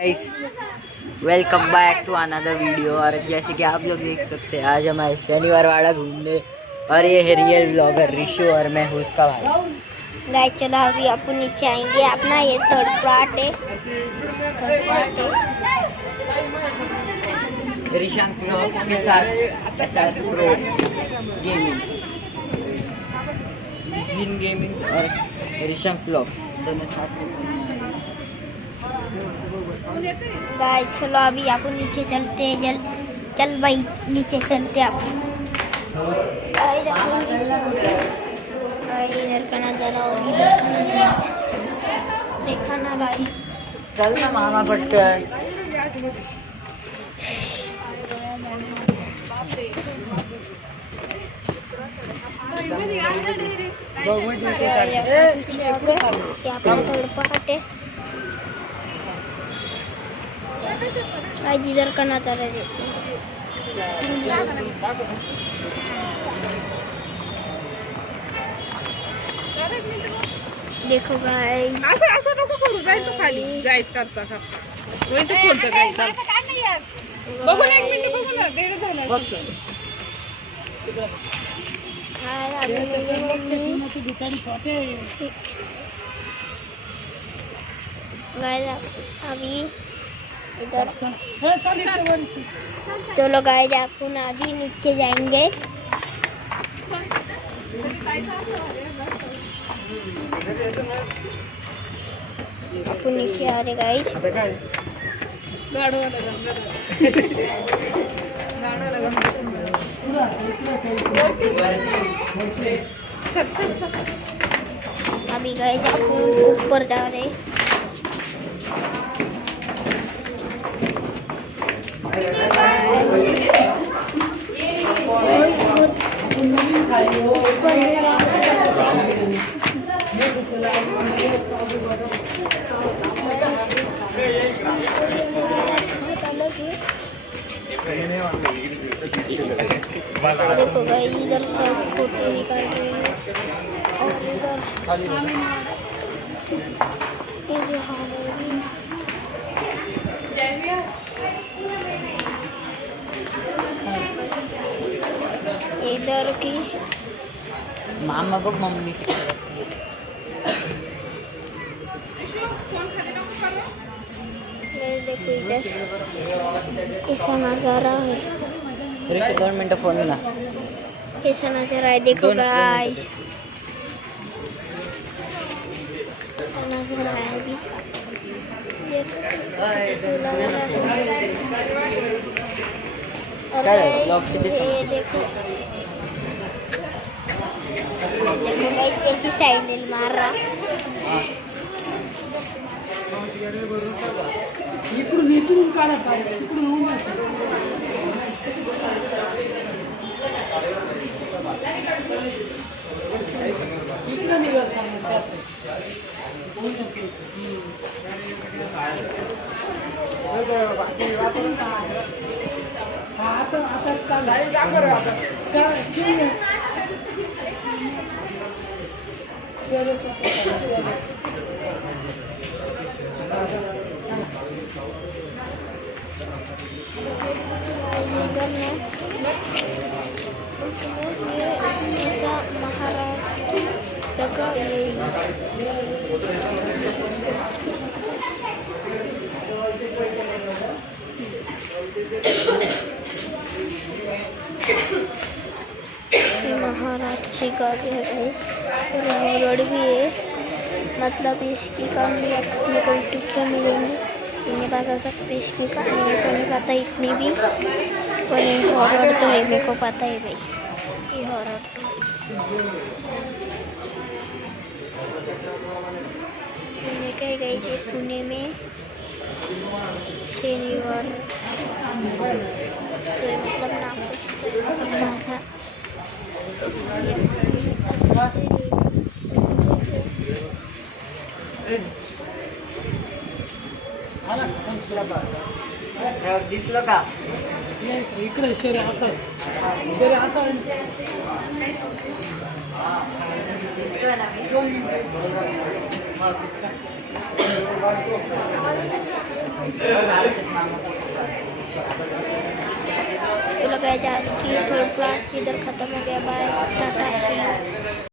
Guys, welcome back to another video. और जैसे कि आप लोग देख सकते हैं, आज हमारे शनिवार वाड़ा घूमने, और ये है रियल ब्लॉगर ऋषु और मैं हूँ उसका भाई। गाइस चलो अभी अपन नीचे आएंगे। अपना ये थर्ड पार्ट है। ऋषांक ब्लॉग्स के साथ SR प्रो गेमिंग्स और ऋषांक ब्लॉग्स दोनों साथ में घूमने आए। गाइस चलो अभी अपन नीचे चलते हैं। चल भाई नीचे चलते अपन। इधर का नजारा और इधर का नजारा देखा ना गाइस। चल ना मामा पट्टन। इधर का नजारा देखो गाइस। असं नको करू, जाईल तो खाली जायच करता का वही तो खोलचं गाईस. बघू ना, 1 मिनिट बघू ना, देर झालं असेल. अभी इधर चलो गाइस अपन अभी नीचे जाएंगे। अपन नीचे आ रहे गाइस। अभी गाइस अपन ऊपर जा रहे। देखो भाई इधर सब फोटो निकाल रहे हैं और इधर की मामा को मम्मी देखो इधर ऐसा नजारा है। 2 मिनट फोन ना ऐसा नजारा है। देखो गाइस ऐसा नजारा है अभी। और ये देखो गाइस कैसी साइकिल मार रहा। इकडून काढा इकडून इकडं निघत ऐसा महाराष्ट्र की जगह यही महाराष्ट्र की गाड़ी है। रोड भी है, मतलब इसकी कहानी अपने को यूट्यूब पर मिलेंगी। इन्हें बता सकते इसकी कहानी मेरे को नहीं पता इतनी भी, पर हॉरर तो है, मेरे को पता है भाई ये हॉरर तो लेकर गई थी पुणे में शनिवार। तो मतलब नाम कुछ था। दिसलं का इकडे शेरे असं दिसतोय ना मी. तो लगाया आज की थर्ड क्लास इधर खत्म हो गया। बाय टाटा।